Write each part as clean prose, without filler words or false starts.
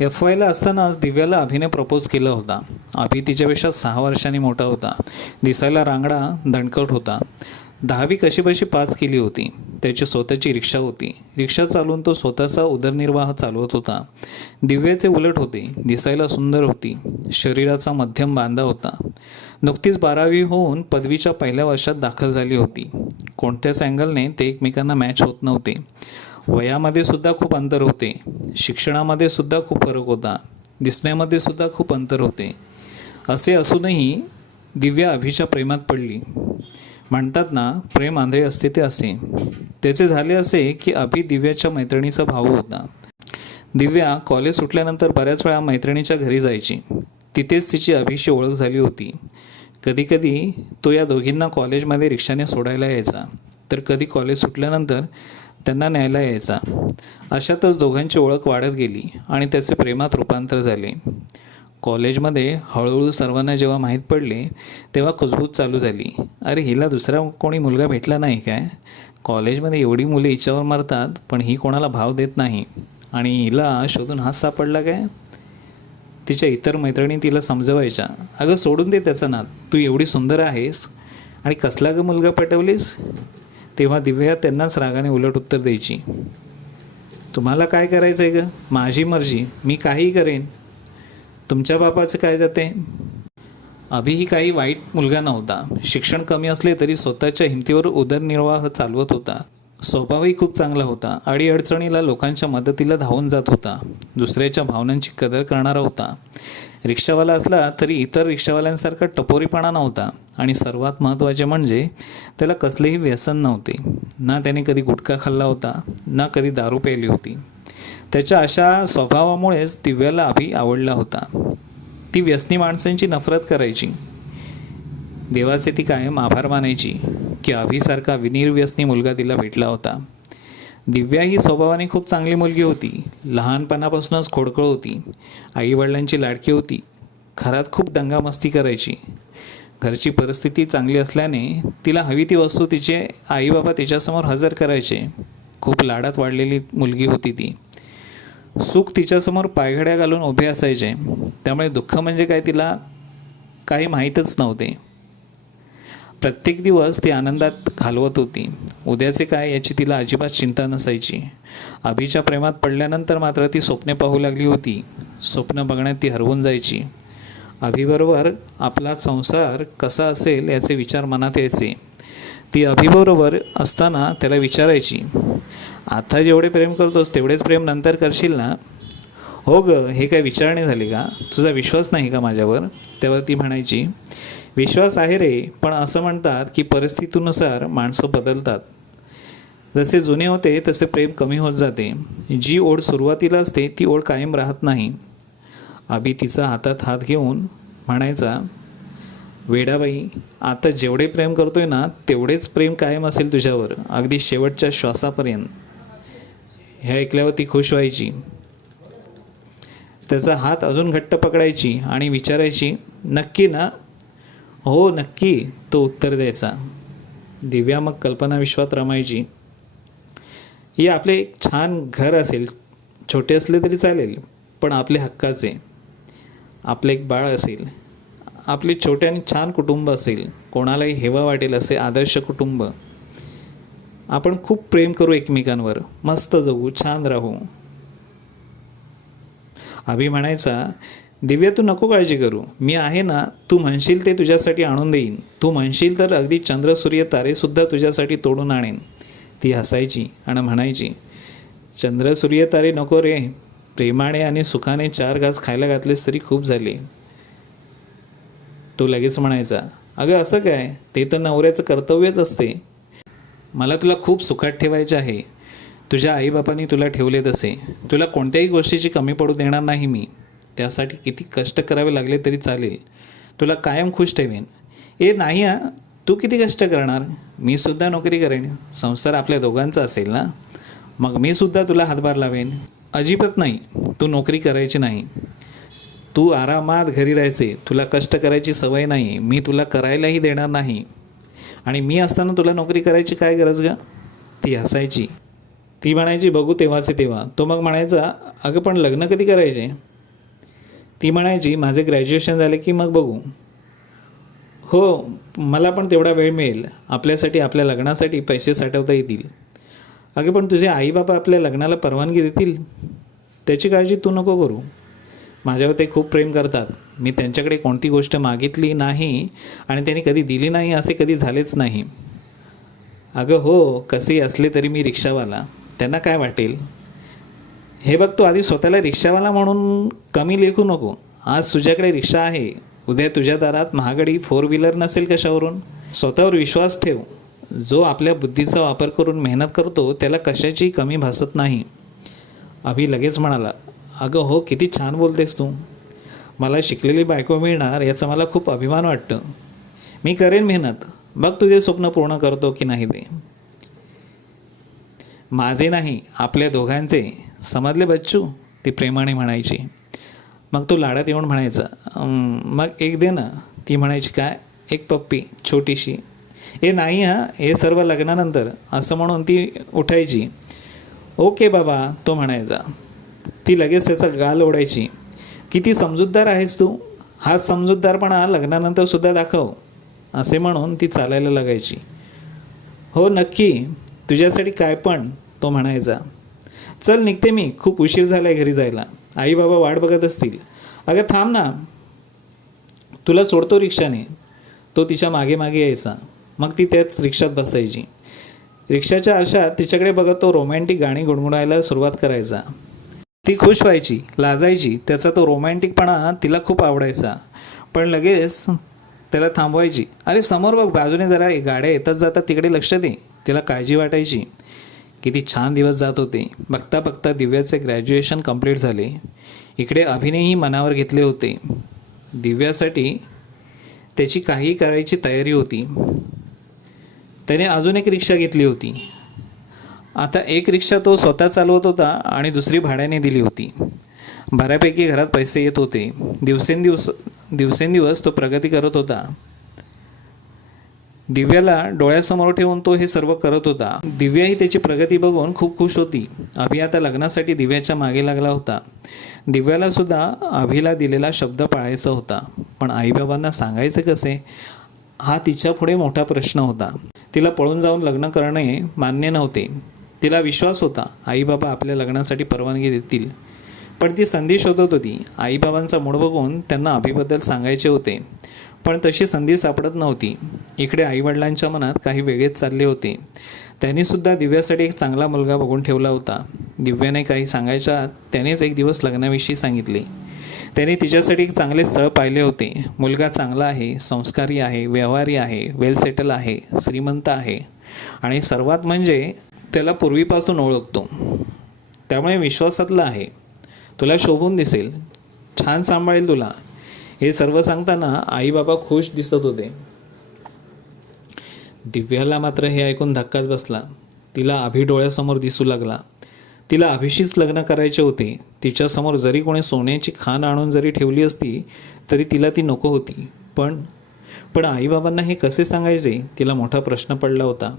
FYला असतानाच दिव्याला अभिने प्रपोज केला होता. अभि तिच्यापेक्षा 6 वर्षांनी मोठा होता. दिसायला रांगडा, दणकट होता. 10वी कशीबशी पास केली होती. त्याची स्वतःची रिक्षा होती. रिक्षा चालवून तो स्वतःचा उदरनिर्वाह चालवत होता. दिव्याचे उलट होते. दिसायला सुंदर होती. शरीराचा मध्यम बांधा होता. नुकतीच 12वी होऊन पदवीच्या पहिल्या वर्षात दाखल झाली होती. कोणत्याच अँगलने ते एकमेकांना मॅच होत नव्हते. वयामध्ये सुद्धा खूप अंतर होते. शिक्षणामध्ये सुद्धा खूप फरक होता. दिसण्यामध्ये सुद्धा खूप अंतर होते. असे असूनही दिव्या अभिच्या प्रेमात पडली. म्हणतात ना, प्रेम आंधळे असते ते असे. त्याचे झाले असे की अभि दिव्याच्या मैत्रिणीचा भाऊ होता. दिव्या कॉलेज सुटल्यानंतर बऱ्याच वेळा मैत्रिणीच्या घरी जायची. तिथेच तिची अभिशी ओळख झाली होती. कधीकधी तो या दोघींना कॉलेजमध्ये रिक्षाने सोडायला यायचा, तर कधी कॉलेज सुटल्यानंतर त्यांना न्यायला यायचा. अशातच दोघांची ओळख वाढत गेली आणि त्याचे प्रेमात रूपांतर झाले. कॉलेजमध्ये हळूहळू सर्वांना जेव्हा माहीत पडले तेव्हा कुजबूज चालू झाली. अरे, हिला दुसरा कोणी मुलगा भेटला नाही काय? कॉलेजमध्ये एवढी मुले हिच्यावर मारतात, पण ही कोणाला भाव देत नाही आणि हिला शोधून हात सापडला काय? तिच्या इतर मैत्रिणी तिला समजवायच्या, अगं सोडून दे त्याचा नाद, तू एवढी सुंदर आहेस आणि कसला ग मुलगा पटवलीस? तेव्हा दिव्या त्यांनाच रागाने उलट उत्तर द्यायची, तुम्हाला काय करायचं आहे ग? माझी मर्जी, मी काहीही करेन. तुमच्या बापाचं काय जाते? अभिही काही वाईट मुलगा नव्हता. शिक्षण कमी असले तरी स्वतःच्या हिमतीवर उदरनिर्वाह चालवत होता. स्वभावही खूप चांगला होता. अडीअडचणीला लोकांच्या मदतीला धावून जात होता. दुसऱ्याच्या भावनांची कदर करणारा होता. रिक्षावाला असला तरी इतर रिक्षावाल्यांसारखा टपोरीपणा नव्हता आणि सर्वात महत्त्वाचे म्हणजे त्याला कसलेही व्यसन नव्हते. ना त्याने कधी गुटखा खाल्ला होता, ना कधी दारू प्यायली होती. त्याच्या अशा स्वभावामुळेच दिव्याला अभि आवडला होता. ती व्यसनी माणसांची नफरत करायची. देवाचे ती कायम आभार मानायची की अभिसारखा विनिर्व्यसनी मुलगा तिला भेटला होता. दिव्या ही स्वभावाने खूप चांगली मुलगी होती. लहानपणापासूनच खोडकळ होती. आईवडिलांची लाडकी होती. घरात खूप दंगामस्ती करायची. घरची परिस्थिती चांगली असल्याने तिला हवी ती वस्तू तिचे आईबाबा तिच्यासमोर हजर करायचे. खूप लाडात वाढलेली मुलगी होती ती. सुख तिच्यासमोर पायघड्या घालून उभे असायचे. त्यामुळे दुःख म्हणजे काय तिला काही माहीतच नव्हते. प्रत्येक दिवस ती आनंदात घालवत होती. उद्याचे काय याची तिला अजिबात चिंता नसायची. अभिच्या प्रेमात पडल्यानंतर मात्र ती स्वप्ने पाहू लागली होती. स्वप्न बघण्यात ती हरवून जायची. अभिबरोबर आपला संसार कसा असेल याचे विचार मनात यायचे. ती अभिबरोबर असताना त्याला विचारायची, आता जेवढे प्रेम करतोस तेवढेच प्रेम नंतर करशील ना? हो ग, हे काय विचारणे झाले का? तुझा विश्वास नाही का माझ्यावर? तेव्हा ती म्हणायची, विश्वास आहे रे, पण असं म्हणतात की परिस्थितीनुसार माणसं बदलतात. जसे जुने होते तसे प्रेम कमी होत जाते. जी ओढ सुरुवातीला असते ती ओढ कायम राहत नाही. अभि तिचा हातात हात घेऊन म्हणायचा, वेडाबाई, आता जेवढे प्रेम करतोय ना तेवढेच प्रेम कायम असेल तुझ्यावर, अगदी शेवटच्या श्वासापर्यंत. हे ऐकल्यावर ती खुश व्हायची. त्याचा हात अजून घट्ट पकडायची आणि विचारायची, नक्की ना? हो नक्की, तो उत्तर द्यायचा. दिव्या मग कल्पनाविश्वात रमायची. हे आपले एक छान घर असेल, छोटे असले तरी चालेल, पण आपले हक्काचे. आपले एक बाळ असेल. आपले छोटे आणि छान कुटुंब असेल. कोणालाही हेवा वाटेल असे आदर्श कुटुंब. आपण खूप प्रेम करू एकमेकांवर. मस्त जगू, छान राहू. अभि म्हणायचा, दिव्या तू नको काळजी करू, मी आहे ना. तू म्हणशील ते तुझ्यासाठी आणून देईन. तू म्हणशील तर अगदी चंद्र सूर्य तारेसुद्धा तुझ्यासाठी तोडून आणेन. ती हसायची आणि म्हणायची, चंद्र सूर्य तारे नको रे. प्रेमाने आणि सुखाने 4 घास खायला घातलेस तरी खूप झाले. तो लगेच म्हणायचा, अगं असं काय? ते तर नवऱ्याचं कर्तव्यच असते. मला तुला खूप सुखात ठेवायचे आहे. तुझ्या आईबापांनी तुला ठेवले तसे. तुला कोणत्याही गोष्टीची कमी पडू देणार नाही मी. त्यासाठी किती कष्ट करावे लागले तरी चालेल. तुला कायम खुश ठेवेन. ए नाही हां, तू किती कष्ट करणार? मी सुद्धा नोकरी करेन. संसार आपल्या दोघांचा असेल ना, मग मी सुद्धा तुला हातभार लावेन. अजिबात नाही, तू नोकरी करायची नाही. तू आरामात घरी राहायचे. तुला कष्ट करायची सवय नाही. मी तुला करायलाही देणार नाही. आणि मी असताना तुला नोकरी करायची काय गरज ग? ती हसायची. ती म्हणायची, बघू तेव्हाचे तेव्हा. तो मग म्हणायचा, अगं पण लग्न कधी करायचे? ती म्हणायची, माझे ग्रॅज्युएशन झाले की मग बघू. हो, मला पण तेवढा वेळ मिळेल. आपल्यासाठी, आपल्या लग्नासाठी पैसे साठवता येतील. अगे पण तुझे आईबाबा आपल्या लग्नाला परवानगी देतील? त्याची काळजी तू नको करू. माझ्यावर ते खूप प्रेम करतात. मी त्यांच्याकडे कोणती गोष्ट मागितली नाही आणि त्यांनी कधी दिली नाही असे कधी झालेच नाही. अगं हो, कसेही असले तरी मी रिक्षावाला. त्यांना काय वाटेल? हे बघ, तू आधी स्वतःला रिक्षावाला म्हणून कमी लेखू नको. आज तुझ्याकडे रिक्षा आहे, उद्या तुझ्या दारात महागडी 4 व्हीलर नसेल कशावरून? स्वतःवर विश्वास ठेव. जो आपल्या बुद्धीचा वापर करून मेहनत करतो त्याला कशाची कमी भासत नाही. अभि लगेच म्हणाला, अगं हो, किती छान बोलतेस तू. मला शिकलेली बायको मिळणार याचा मला खूप अभिमान वाटतं. मी करेन मेहनत. बघ तुझे स्वप्न पूर्ण करतो की नाही ते. माझे नाही, आपल्या दोघांचे. समजले बच्चू? ती प्रेमाने म्हणायची. मग तो लाडात येऊन म्हणायचा, मग एक दे ना. ती म्हणायची, काय? एक पप्पी छोटीशी? ए नाही हां, हे सर्व लग्नानंतर, असं म्हणून ती उठायची. ओके बाबा, तो म्हणायचा. ती लगेच त्याचा गाल ओढायची. किती समजूतदार आहेस तू. हा समजूतदारपणा लग्नानंतरसुद्धा दाखव, असे म्हणून ती चालायला लागायची. हो नक्की, तुझ्यासाठी काय पण, तो म्हणायचा. चल निघते मी, खूप उशीर झाला आहे घरी जायला. आई बाबा वाट बघत असतील. अगं थांब ना, तुला सोडतो रिक्षाने. तो तिच्या मागे मागे यायचा. मग ती त्याच रिक्षात बसायची. रिक्षाच्या आरशात तिच्याकडे बघत तो रोमॅन्टिक गाणी गुणगुणायला सुरुवात करायचा. ती खुश व्हायची, लाजायची. त्याचा तो रोमॅन्टिकपणा तिला खूप आवडायचा. पण लगेच त्याला थांबवायची. अरे समोर बघ, बाजूने जरा गाड्या येतात जातात, तिकडे लक्ष दे. तिला काळजी वाटायची. किती छान दिवस जात होते. बघता बघता दिव्याचे ग्रॅज्युएशन कंप्लीट झाले. इकडे अभिनेही मनावर घेतले होते. दिव्यासाठी त्याची काही करायची तयारी होती. त्याने अजून एक रिक्षा घेतली होती. आता एक रिक्षा तो स्वतः चालवत होता आणि दुसरी भाड्याने दिली होती. बऱ्यापैकी घरात पैसे येत होते. दिवसेंदिवस तो प्रगती करत होता. दिव्याला डोळ्यासमोर ठेवून तो हे सर्व करत होता. दिव्याही त्याची प्रगती बघून खूप खुश होती. अभि आता लग्नासाठी दिव्याच्या मागे लागला होता. दिव्याला सुद्धा अभिला दिलेला शब्द पाळायचा होता. पण आईबाबांना सांगायचे कसे, हा तिच्या पुढे मोठा प्रश्न होता. तिला पळून जाऊन लग्न करणे मान्य नव्हते. तिला विश्वास होता आईबाबा आपल्या लग्नासाठी परवानगी देतील. पण ती संधी शोधत होती. आईबाबांचा मूड बघून त्यांना अभिबद्दल सांगायचे होते, पण तशी संधी सापडत नव्हती. इकडे आईवडिलांच्या मनात काही वेगळेच चालले होते. त्यांनीसुद्धा दिव्यासाठी एक चांगला मुलगा बघून ठेवला होता. दिव्याने काही सांगायच्या आत त्यानेच एक दिवस लग्नाविषयी सांगितले. त्याने तिच्यासाठी एक चांगले स्थळ पाहिले होते. मुलगा चांगला आहे, संस्कारी आहे, व्यवहारी आहे, वेल सेटल आहे, श्रीमंत आहे आणि सर्वात म्हणजे त्याला पूर्वीपासून ओळखतो. त्यामुळे विश्वासातला आहे. तुला शोभून दिसेल, छान सांभाळेल तुला. हे सर्व सांगताना आईबाबा खुश दिसत होते. दिव्याला मात्र हे ऐकून धक्काच बसला. तिला अभि डोळ्यासमोर दिसू लागला. तिला अभिशीच लग्न करायचे होते. तिच्यासमोर जरी कोणी सोन्याची खाण आणून जरी ठेवली असती तरी तिला ती नको होती. पण आईबाबांना हे कसे सांगायचे, तिला मोठा प्रश्न पडला होता.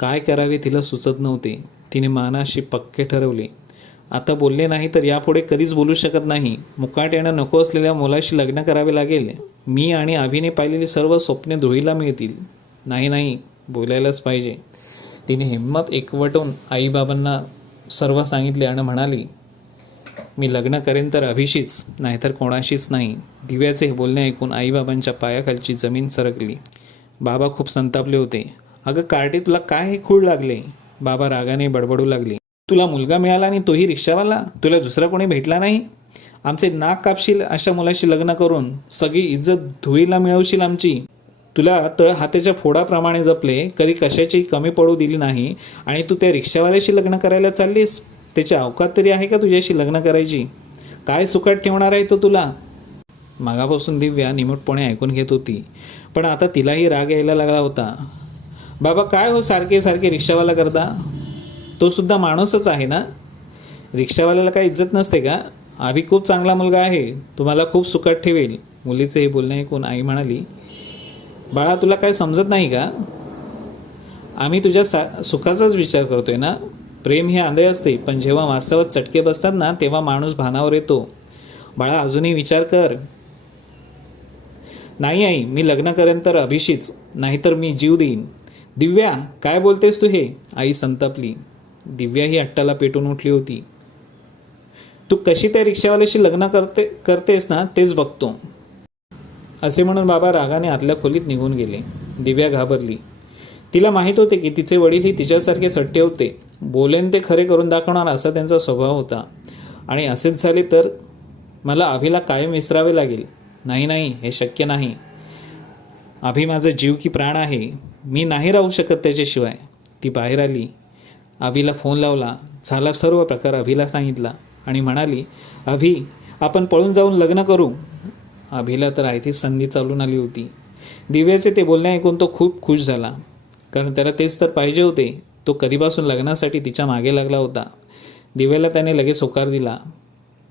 काय करावे तिला सुचत नव्हते. तिने मानाशी पक्के ठरवले, आता बोलले नाही तर यापुढे कधीच बोलू शकत नाही. मुकाट येणं नको असलेल्या मुलाशी लग्न करावे लागेल. मी आणि अभिने पाहिलेली सर्व स्वप्ने धुळीला मिळतील. नाही, बोलायलाच पाहिजे. तिने हिंमत एकवटून आईबाबांना सर्व सांगितले आणि म्हणाली, मी लग्न करेन तर अभिशीच, नाहीतर कोणाशीच नाही. दिव्याचे हे बोलणे ऐकून आईबाबांच्या पायाखालची जमीन सरकली. बाबा खूप संतापले होते. अगं कार्टे, तुला काय हे खूळ लागले? बाबा रागाने बडबडू लागले. तुला मुलगा मिळाला आणि तोही रिक्षावाला? तुला दुसरा कोणी भेटला नाही? आमचे नाक कापशील अशा मुलाशी लग्न करून. सगळी इज्जत धुळीला मिळवशील आमची. तुला तळ हाताच्या फोडाप्रमाणे जपले, कधी कशाची कमी पडू दिली नाही आणि तू त्या रिक्षावाल्याशी लग्न करायला चाललीस? त्याची अवकात तरी आहे का तुझ्याशी लग्न करायची? काय सुखात ठेवणार आहे तो तुला? मागापासून दिव्या निमूटपणे ऐकून घेत होती, पण आता तिलाही राग यायला लागला होता. बाबा काय हो सारखे सारखे रिक्षावाला करता? तो सुद्धा माणूसच आहे ना. रिक्षावाल्याला काही इज्जत नसते का? अभि खूप चांगला मुलगा आहे, तुम्हाला खूप सुखात ठेवेल. मुलीचे हे बोलणे ऐकून आई म्हणाली, बाळा तुला काय समजत नाही का? आम्ही तुझ्या सुखाचाच विचार करतोय ना. प्रेम हे आंधळे असते, पण जेव्हा वास्तवात चटके बसतात ना तेव्हा माणूस भानावर येतो. बाळा, अजूनही विचार कर. नाही आई, मी लग्न करेन तर अभिशीच, नाहीतर मी जीव देईन. दिव्या, काय बोलतेस तू हे? आई संतापली. दिव्या ही अट्टाला पेटून उठली होती. तू कशी त्या रिक्षावाल्याशी लग्न करतेस ना तेच बघतो, असे म्हणून बाबा रागाने आतल्या खोलीत निघून गेले. दिव्या घाबरली. तिला माहीत होते की तिचे वडील ही तिच्यासारखे सट्टे होते. बोलेन ते खरे करून दाखवणार असा त्यांचा स्वभाव होता. आणि असेच झाले तर मला अभिला कायम विसरावे लागेल. नाही नाही, हे शक्य नाही. अभि माझा जीव की प्राण आहे. मी नाही राहू शकत त्याच्याशिवाय. ती बाहेर आली. अभिला फोन लावला. झाला सर्व प्रकार अभिला सांगितला आणि म्हणाली, अभि, आपण पळून जाऊन लग्न करू. अभिला तर आयतीच संधी चालून आली होती. दिव्याचे ते बोलणे ऐकून तो खूप खुश झाला, कारण त्याला तेच तर पाहिजे होते. तो कधीपासून लग्नासाठी तिच्या मागे लागला होता. दिव्याला त्याने लगेच होकार दिला.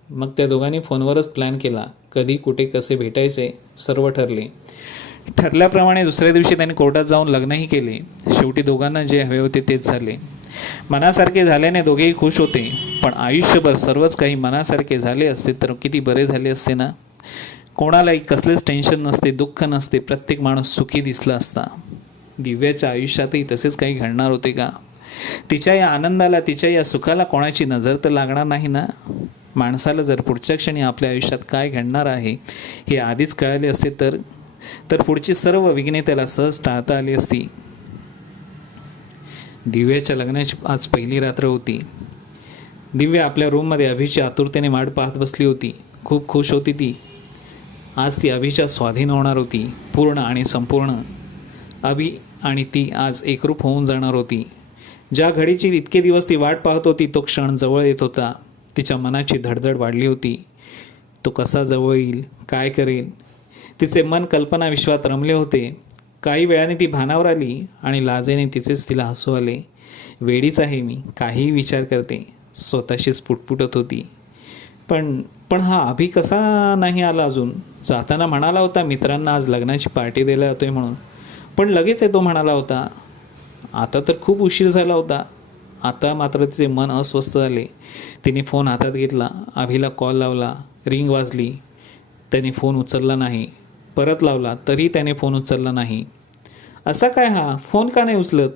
मग त्या दोघांनी फोनवरच प्लॅन केला. कधी, कुठे, कसे भेटायचे सर्व ठरले. ठरल्याप्रमाणे दुसऱ्या दिवशी त्यांनी कोर्टात जाऊन लग्नही केले. शेवटी दोघांना जे हवे होते तेच झाले. मनासारखे झाल्याने दोघेही खुश होते. पण आयुष्यभर सर्वच काही मनासारखे झाले असते तर किती बरे झाले असते ना. कोणालाही कसलेच टेन्शन नसते, दुःख नसते. प्रत्येक माणूस सुखी दिसला असता. दिव्याच्या आयुष्यातही तसेच काही घडणार होते का? तिच्या या आनंदाला, तिच्या या सुखाला कोणाची नजर तर लागणार नाही ना. माणसाला जर पुढच्या क्षणी आपल्या आयुष्यात काय घडणार आहे हे आधीच कळाले असते तर पुढची सर्व विघ्ने त्याला सहज टाळता आली असती. दिव्याच्या लग्नाची आज पहिली रात्र होती. दिव्या आपल्या रूममध्ये अभिची आतुरतेने वाट पाहत बसली होती. खूप खुश होती ती. आज ती अभिच्या स्वाधीन होणार होती, पूर्ण आणि संपूर्ण. अभि आणि ती आज एकरूप होऊन जाणार होती. ज्या घडीची इतके दिवस ती वाट पाहत होती तो क्षण जवळ येत होता. तिच्या मनाची धडधड वाढली होती. तो कसा जवळ येईल, काय करेल? तिचे मन कल्पना विश्वात रमले होते. काही वेळाने ती भानावर आली आणि लाजेने तिचेच तिला हसू आले. वेडीच आहे मी, काहीही विचार करते, स्वतःशीच पुटपुटत होती. पण हा अभि कसा नाही आला अजून? जाताना म्हणाला होता मित्रांना आज लग्नाची पार्टी द्यायला येतोय म्हणून, पण लगेच येतो म्हणाला होता. आता तर खूप उशीर झाला होता. आता मात्र तिचे मन अस्वस्थ झाले. तिने फोन हातात घेतला. अभिला कॉल लावला. रिंग वाजली. त्याने फोन उचलला नाही. परत लावला तरी त्याने फोन उचलला नाही. असा काय हा? फोन का नाही उचलत?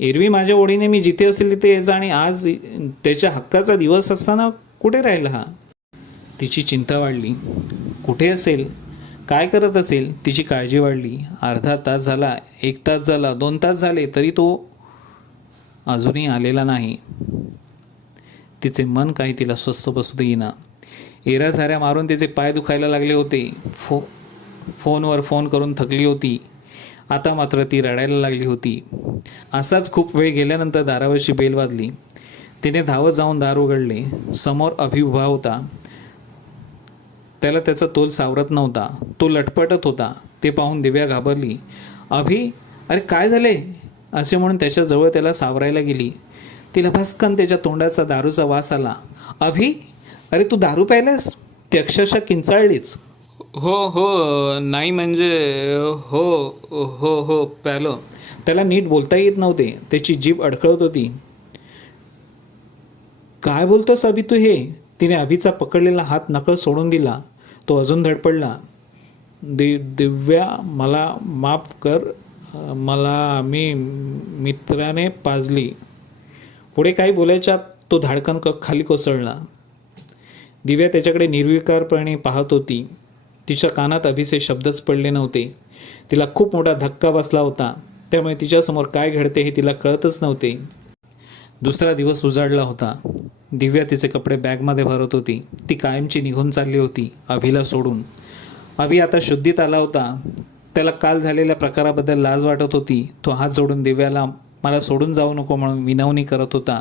एरवी माझ्या ओढीने मी जिथे असेल तिथे यायचा आणि आज त्याच्या हक्काचा दिवस असताना कुठे राहिला हा? तिची चिंता वाढली. कुठे असेल? काय करत असेल? तिची काळजी वाढली. अर्धा तास झाला, 1 तास झाला, 2 तास झाले तरी तो अजूनही आलेला नाही. तिचे मन काही तिला स्वस्थ बसू देईना. एराझाऱ्या मारून तिचे पाय दुखायला लागले होते. फोनवर फोन करून थकली होती. आता मात्र ती रडायला लागली होती. असाच खूप वेळ गेल्यानंतर दारावरची बेल वाजली. तिने धावत जाऊन दार उघडले. समोर अभि उभा होता. त्याला त्याचा तोल सावरत नव्हता. तो लटपटत होता. ते पाहून दिव्या घाबरली. अभि, अरे काय झाले? असे म्हणून त्याच्याजवळ त्याला सावरायला गेली. तिला भस्कन त्याच्या तोंडाचा दारूचा वास आला. अभि, अरे तू दारू प्यायलास? ती अक्षरशः किंचाळलीच. हो नाही म्हणजे हो हो हो प्यालो. त्याला नीट बोलता येत नव्हते. त्याची जीभ अडखळत होती. काय बोलतोस अभि तू हे? तिने अभिचा पकडलेला हात नकळत सोडून दिला. तो अजून धडपडला. दिव्या, मला माफ कर. मी मित्राने पाजली. पुढे काही बोलायच्या तो धाडकन खाली कोसळला. दिव्या त्याच्याकडे निर्विकारपणे पाहत होती. तिच्या कानात अभिचे शब्दच पडले नव्हते. तिला खूप मोठा धक्का बसला होता. त्यामुळे तिच्यासमोर काय घडते हे तिला कळतच नव्हते. दुसरा दिवस उजाडला होता. दिव्या तिचे कपडे बॅगमध्ये भरत होती. ती कायमची निघून चालली होती अभिला सोडून. अभि आता शुद्धीत आला होता. त्याला काल झालेल्या प्रकाराबद्दल लाज वाटत होती. तो हात जोडून दिव्याला मला सोडून जाऊ नको म्हणून विनवणी करत होता.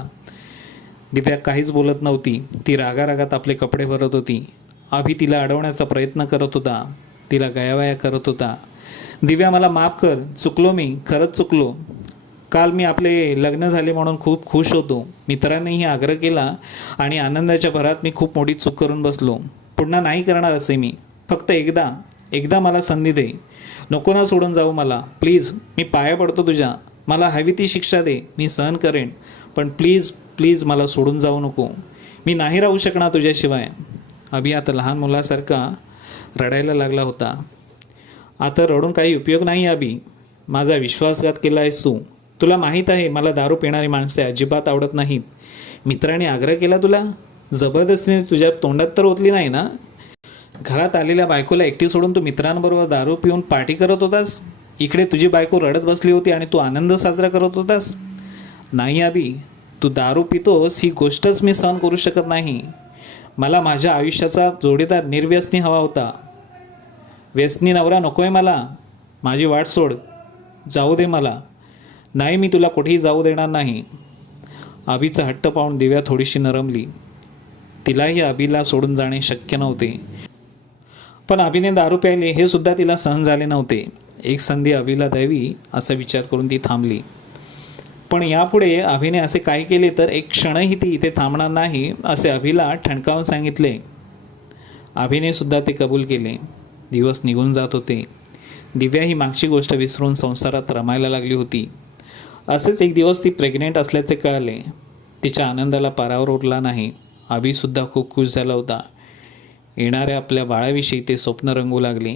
दिव्या काहीच बोलत नव्हती. ती रागारागात आपले कपडे भरत होती. अभि तिला अडवण्याचा प्रयत्न करत होता. तिला गयावया करत होता. दिव्या, मला माफ कर. चुकलो मी, खरंच चुकलो. काल मी आपले लग्न झाले म्हणून खूप खुश होतो. मित्रांनीही आग्रह केला आणि आनंदाच्या भरात मी खूप मोठी चूक करून बसलो. पुन्हा नाही करणार असे मी. फक्त एकदा मला संधी दे. नको ना सोडून जाऊ मला. प्लीज, मी पाया पडतो तुझ्या. मला हवी ती शिक्षा दे, मी सहन करेन, पण प्लीज प्लीज मला सोडून जाऊ नको. मी नाही राहू शकणार तुझ्याशिवाय. अभि आता लहान मुलासारखा रडायला लागला होता. आता रडून काही उपयोग नाही अभि. माझा विश्वासघात केला आहेस तू. तुला माहीत आहे मला दारू पिणारी माणसे अजिबात आवडत नाहीत. मित्राने आग्रह केला तुला, जबरदस्तीने तुझ्या तोंडात तर ओतली नाही ना. घरात आलेल्या बायकोला एकटी सोडून तू मित्रांबरोबर दारू पिऊन पार्टी करत होतास. इकडे तुझी बायको रडत बसली होती आणि तू आनंद साजरा करत होतास. नाही अभि, तू दारू पितोस ही गोष्टच मी सहन करू शकत नाही. मला माझ्या आयुष्याचा जोडीदार निर्व्यसनी हवा होता. व्यसनी नवरा नको आहे मला. माझी वाट सोड, जाऊ दे मला. नाही, मी तुला कुठेही जाऊ देणार नाही. अभिचा हट्ट पाहून दिव्या थोडीशी नरमली. तिलाही अभिला सोडून जाणे शक्य नव्हते, पण अभिने दारू प्यायले हे सुद्धा तिला सहन झाले नव्हते. एक संधी अभिला द्यावी असा विचार करून ती थांबली. पण यापुढे अभिने असे काही केले तर एक क्षणही ती इथे थांबणार नाही असे अभिला ठणकावून सांगितले. अभिने सुद्धा ते कबूल केले. दिवस निघून जात होते. दिव्या ही मागची गोष्ट विसरून संसारात रमायला लागली होती. असेच एक दिवस ती प्रेग्नेंट असल्याचे कळाले. तिच्या आनंदाला पारावर उरला नाही. अभिसुद्धा खूप खुश झाला होता. येणाऱ्या आपल्या बाळाविषयी ते स्वप्न रंगू लागले.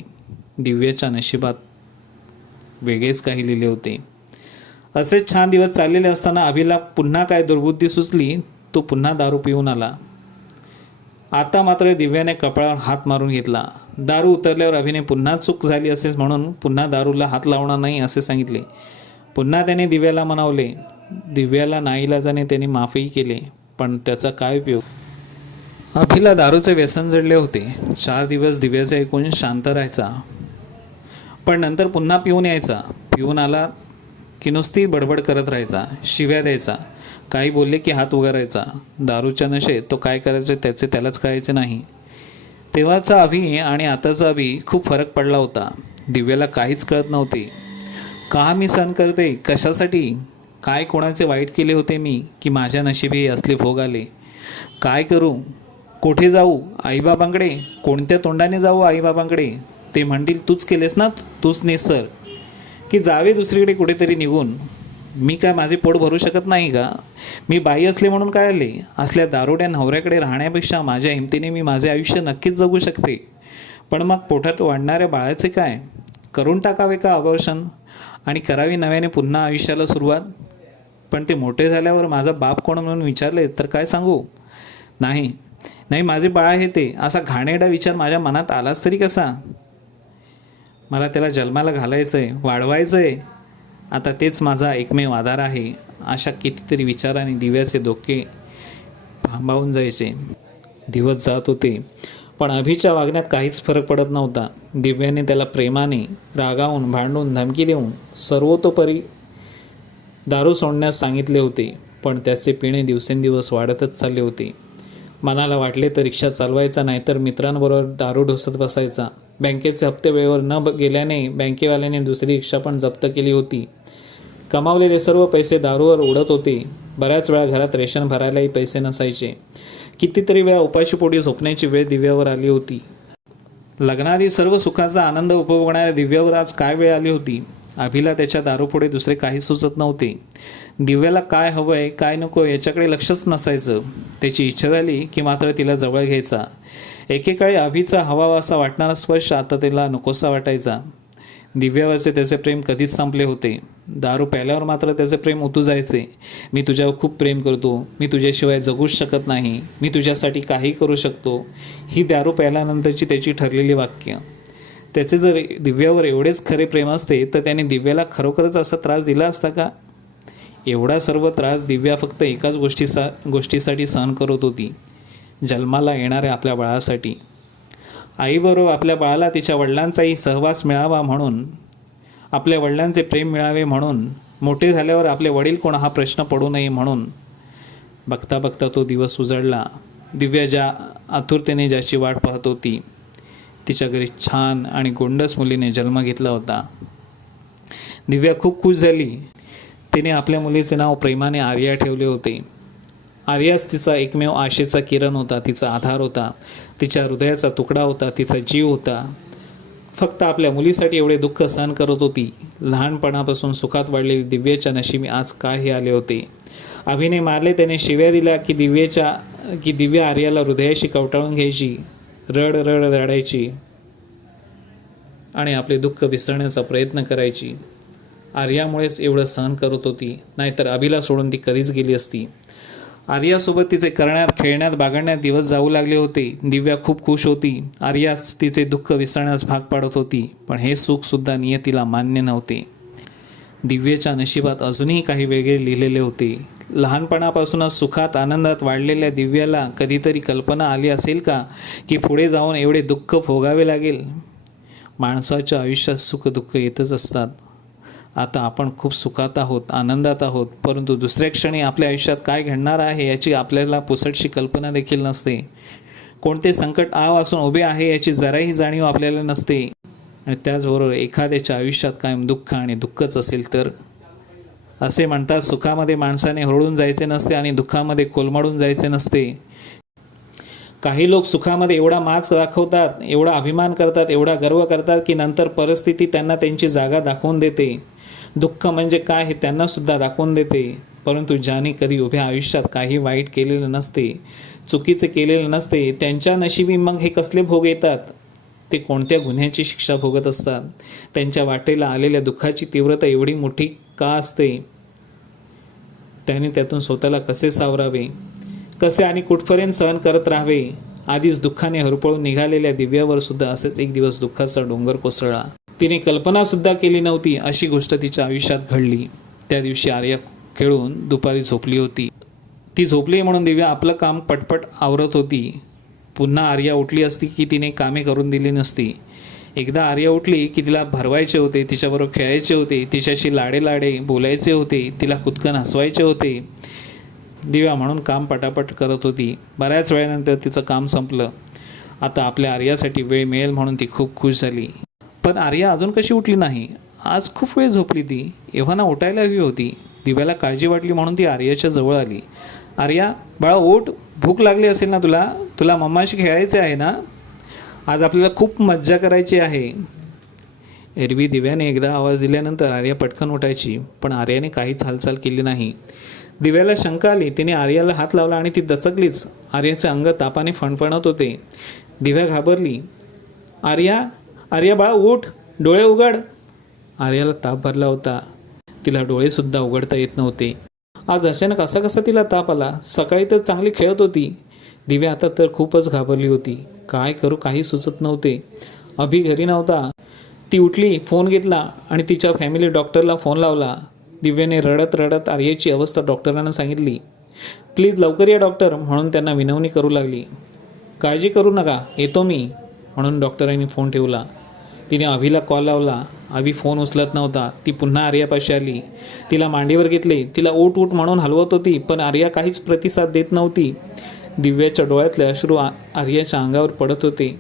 दिव्याच्या नशिबात वेगळेच काही लिहिले होते. असेच छान दिवस चाललेले असताना अभिला पुन्हा काय दुर्बुद्धी सुचली. तो पुन्हा दारू पिऊन आला. आता मात्र दिव्याने कपाळावर हात मारून घेतला. दारू उतरल्यावर अभिने पुन्हा चूक झाली असेच म्हणून पुन्हा दारूला हात लावणार नाही असे सांगितले. पुन्हा त्याने दिव्याला मनवले. दिव्याला नाईलाजाने त्याने माफही केले, पण त्याचा काय उपयोग. अभिला दारूचे व्यसन जडले होते. 4 दिवस दिव्याचे ऐकून शांत राहायचा, पण नंतर पुन्हा पिऊन यायचा. पिऊन आला की नुसती बडबड करत राहायचा, शिव्या द्यायचा, काही बोलले की हात उगारायचा. दारूच्या नशेत तो काय करायचे त्याचे त्यालाच कळायचे नाही. तेव्हाचा अभि आणि आताचा अभि खूप फरक पडला होता. दिव्याला काहीच कळत नव्हते. का मी सहन करते, कशासाठी, काय कोणाचे वाईट केले होते मी की माझ्या नशिबी असले भोग आले. काय करू, कुठे जाऊ, आईबाबांकडे, कोणत्या तोंडाने जाऊ आईबाबांकडे. ते म्हणतील तूच केलेस ना, तूच नेसर, की जावे दुसरीकडे कुठेतरी निघून. मी काय माझे पोट भरू शकत नाही का. मी बाई असले म्हणून काय आले. असल्या दारुड्या नवऱ्याकडे राहण्यापेक्षा माझ्या हिमतीने मी माझे आयुष्य नक्कीच जगू शकते. पण मग पोटात वाढणाऱ्या बाळाचे काय. करून टाकावे का अबॉर्शन आणि करावी नव्याने पुन्हा आयुष्याला सुरुवात. पण ते मोठे झाल्यावर माझा बाप कोण म्हणून विचारले तर काय सांगू. नाही नाही, माझे बाळ आहे ते, असा घाणेरडा विचार माझ्या मनात आलाच तरी कसा. मला त्याला जन्माला घालायचं आहे, वाढवायचं आहे. आता तेच माझा एकमेव आधार आहे. अशा कितीतरी विचाराने दिव्याचे डोके भांबावून जायचे. दिवस जात होते, पण अभिच्या वागण्यात काहीच फरक पडत नव्हता. दिव्याने त्याला प्रेमाने, रागावून, भांडून, धमकी देऊन सर्वतोपरी दारू सोडण्यास सांगितले होते, पण त्याचे पिणे दिवसेंदिवस वाढतच चालले होते. मनाला वाटले तर रिक्षा चालवायचा, नाहीतर मित्रांबरोबर दारू ढोसत बसायचा. बँकेचे हप्ते वेळेवर न गेल्याने बँकेवाल्याने दुसरी रिक्षा पण जप्त केली होती. कमावलेले सर्व पैसे दारूवर उडत होते. बऱ्याच वेळा घरात रेशन भरायलाही पैसे नसायचे. कितीतरी वेळा उपाशीपोटी झोपण्याची वेळ दिव्यावर आली होती. लग्नाआधी सर्व सुखाचा आनंद उपभोगणाऱ्या दिव्यावर आज काय वेळ आली होती. अभिला त्याच्या दारूपुढे दुसरे काही सुचत नव्हते. दिव्याला काय हवं आहे, काय नको याच्याकडे लक्षच नसायचं. त्याची इच्छा झाली की मात्र तिला जवळ घ्यायचा. एकेकाळी अभिचा हवा असा वाटणारा स्पर्श आता तिला नकोसा वाटायचा. दिव्यावरचे त्याचे प्रेम कधीच संपले होते. दारू प्यायल्यावर मात्र त्याचे प्रेम उतू जायचे. मी तुझ्यावर खूप प्रेम करतो, मी तुझ्याशिवाय जगूच शकत नाही, मी तुझ्यासाठी काही करू शकतो, ही दारू प्यायल्यानंतरची त्याची ठरलेली वाक्य. त्याचे जर दिव्यावर एवढेच खरे प्रेम असते तर त्याने दिव्याला खरोखरच असा त्रास दिला असता का. एवढा सर्व त्रास दिव्या फक्त एकाच गोष्टीसाठी सहन करत होती, जन्माला येणाऱ्या आपल्या बाळासाठी. आईबरोबर आपल्या बाळाला तिच्या वडिलांचाही सहवास मिळावा म्हणून, आपल्या वडिलांचे प्रेम मिळावे म्हणून, मोठे झाल्यावर आपले वडील कोण हा प्रश्न पडू नये म्हणून. बघता बघता तो दिवस उजळला. दिव्या ज्या आतुरतेने ज्याची वाट पाहत होती, तिच्या घरी छान आणि गोंडस मुलीने जन्म घेतला होता. दिव्या खूप खुश झाली. तिने आपल्या मुलीचे नाव प्रेमाने आर्या ठेवले होते. आर्याच तिचा एकमेव आशेचा किरण होता, तिचा आधार होता, तिच्या हृदयाचा तुकडा होता, तिचा जीव होता. फक्त आपल्या मुलीसाठी एवढे दुःख सहन करत होती. लहानपणापासून सुखात वाढलेली दिव्याच्या नशिबी आज काय हे आले होते. अभिने मारले, त्याने शिव्या दिल्या की दिव्या आर्याला हृदयाशी कवटाळून घ्यायची, रड रड रडायची आणि आपले दुःख विसरण्याचा प्रयत्न करायची. आर्यामुळेच एवढं सहन करत होती, नाहीतर अभिला सोडून ती कधीच गेली असती. आर्यासोबत तिचे करण्यात खेळण्यात बागडण्यात दिवस जाऊ लागले होते. दिव्या खूप खुश होती. आर्याच तिचे दुःख विसरण्यास भाग पाडत होती, पण हे सुखसुद्धा नियतीला मान्य नव्हते. दिव्याच्या नशिबात अजूनही काही वेगळे लिहिलेले होते. लहानपणापासूनच सुखात आनंदात वाढलेल्या दिव्याला कधीतरी कल्पना आली असेल का की पुढे जाऊन एवढे दुःख भोगावे लागेल. माणसाच्या आयुष्यात सुख दुःख येतच असतात. आता आपण खूप सुखात आहोत, आनंदात आहोत, परंतु दुसऱ्या क्षणी आपल्या आयुष्यात काय घडणार आहे याची आपल्याला पुसटशी कल्पना देखील नसते. कोणते संकट वासून उभे आहे याची जराही जाणीव आपल्याला नसते. आणि त्याचबरोबर एखाद्याच्या आयुष्यात कायम दुःख आणि दुःखच असेल तर. असे म्हणतात, सुखामध्ये माणसाने हुरळून जायचे नसते आणि दुःखामध्ये कोलमडून जायचे नसते. काही लोक सुखामध्ये एवढा माज दाखवतात, एवढा अभिमान करतात, एवढा गर्व करतात की नंतर परिस्थिती त्यांना त्यांची जागा दाखवून देते. दुःख म्हणजे काय हे त्यांना सुद्धा दाखवून देते. परंतु ज्याने कधी उभ्या आयुष्यात काही वाईट केलेलं नसते, चुकीचे केलेलं नसते, त्यांच्या नशिबी मग हे कसले भोग येतात. ते कोणत्या गुन्ह्याची शिक्षा भोगत असतात. त्यांच्या वाटेला आलेल्या दुःखाची तीव्रता एवढी मोठी का असते. त्याने त्यातून स्वतःला कसे सावरावे, कसे आणि कुठपर्यंत सहन करत राहावे. आधीच दुःखाने हरपळून निघालेल्या दिव्यावर सुद्धा असेच एक दिवस दुःखाचा डोंगर कोसळला. तिने कल्पना सुद्धा केली नव्हती अशी गोष्ट तिच्या आयुष्यात घडली. त्या दिवशी आर्या खेळून दुपारी झोपली होती. ती झोपली म्हणून दिव्या आपलं काम पटपट आवरत होती. पुन्हा आर्या उठली असती की तिने कामे करून दिली नसती. एकदा आर्या उठली की तिला भरवायचे होते, तिच्याबरोबर खेळायचे होते, तिच्याशी लाडे बोलायचे होते, तिला कुतकन हसवायचे होते. दिव्या म्हणून काम पटापट करत होती. बऱ्याच वेळानंतर तिचं काम संपलं. आता आपल्या आर्यासाठी वेळ मिळेल म्हणून ती खूप खुश झाली. पण आर्या अजून कशी उठली नाही. आज खूप वेळ झोपली ती. एव्हाना उठायला हवी होती. दिव्याला काळजी वाटली म्हणून ती आर्याच्या जवळ आली. आर्या, बाळा उठ, भूक लागली असेल ना तुला मम्माशी खेळायचे आहे ना. आज आपल्याला खूप मज्जा करायची आहे. एरवी दिव्याने एकदा आवाज दिल्यानंतर आर्या पटकन उठायची, पण आर्याने काहीच हालचाल केली नाही. दिव्याला शंका आली. तिने आर्याला हात लावला आणि ती दचकलीच. आर्याचे अंग तापाने फणफणत होते. दिव्या घाबरली. आर्या बाळा उठ, डोळे उघड. आर्याला ताप भरला होता. तिला डोळेसुद्धा उघडता येत नव्हते. आज अचानक असा कसा तिला ताप आला. सकाळी तर चांगली खेळत होती. दिव्या आता तर खूपच घाबरली होती. काय करू काही सुचत नव्हते. अभि घरी नव्हता. ती उठली, फोन घेतला आणि तिच्या फॅमिली डॉक्टरला फोन लावला. दिव्याने रडत रडत आर्याची अवस्था डॉक्टरांना सांगितली. प्लीज लवकर या डॉक्टर म्हणून त्यांना विनवणी करू लागली. काळजी करू नका, येतो मी म्हणून डॉक्टरांनी फोन ठेवला. तिने अभिला कॉल लावला. अभि फोन उचलत नव्हता. ती पुन्हा आर्यापाशी आली. तिला मांडीवर घेतले. तिला उठ उठ म्हणून हलवत होती, पण आर्या काहीच प्रतिसाद देत नव्हती. दिव्याच्या डोळ्यातले अश्रू आर्याच्या अंगावर पडत होते.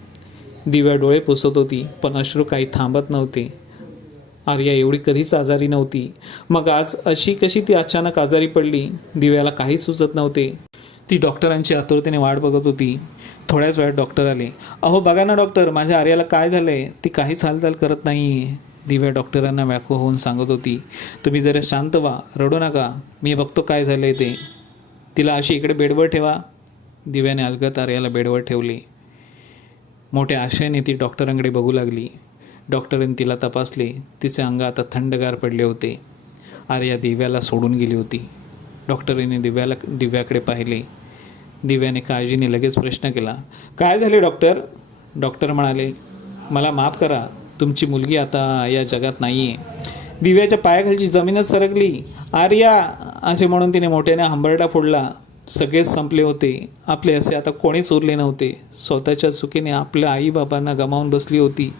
दिव्या डोळे पुसत होती, पण अश्रू काही थांबत नव्हते. आर्या एवढी कधीच आजारी नव्हती. मग आज अशी कशी ती अचानक आजारी पडली. दिव्याला काहीच सुचत नव्हते. ती डॉक्टरांची आतुरतेने वाट बघत होती. थोड्याच वेळात डॉक्टर आले. अहो बघा ना डॉक्टर, माझ्या आर्याला काय झालंय. ती काहीच हालचाल करत नाही. दिव्या डॉक्टरांना व्याकुळ होऊन सांगत होती. तुम्ही जरा शांत व्हा, रडू नका, मी बघतो काय झालंय ते. तिला अशी इकडे बेडवर ठेवा. दिव्याने अलगद आर्याला बेडवर ठेवले. मोठ्या आशेने ती डॉक्टरांकडे बघू लागली. डॉक्टरांनी तिला तपासले. तिचे अंग आता थंडगार पडले होते. आर्या दिव्याला सोडून गेली होती. डॉक्टरांनी दिव्याकडे पाहिले. दिव्याने काळजीने लगेच प्रश्न केला. काय झाले डॉक्टर. डॉक्टर म्हणाले, मला माफ करा, तुमची मुलगी आता या जगात नाही आहे. दिव्याच्या पायाखालची जमीनच सरकली. आर्या असे म्हणून तिने मोठ्याने हंबरडा फोडला. सगळेच संपले होते. आपले असे आता कोणीच उरले नव्हते. स्वतःच्या चुकीने आपल्या आईबाबांना गमावून बसली होती.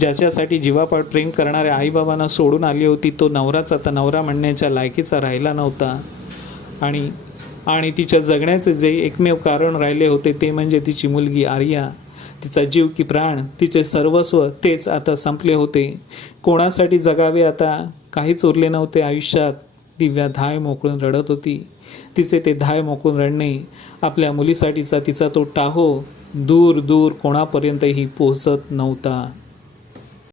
ज्याच्यासाठी जीवापाड प्रेम करणाऱ्या आईबाबांना सोडून आली होती, तो नवराच आता नवरा म्हणण्याच्या लायकीचा राहिला नव्हता. आणि तिच्या जगण्याचे जे एकमेव कारण राहिले होते ते म्हणजे तिची मुलगी आर्या. तिचा जीव की प्राण, तिचे सर्वस्व तेच आता संपले होते. कोणासाठी जगावे आता. काहीच उरले नव्हते आयुष्यात. दिव्या धाय मोकळून रडत होती. तिचे ते धाय मोकळून रडणे, आपल्या मुलीसाठीचा तिचा तो टाहो दूर दूर कोणापर्यंतही पोहोचत नव्हता.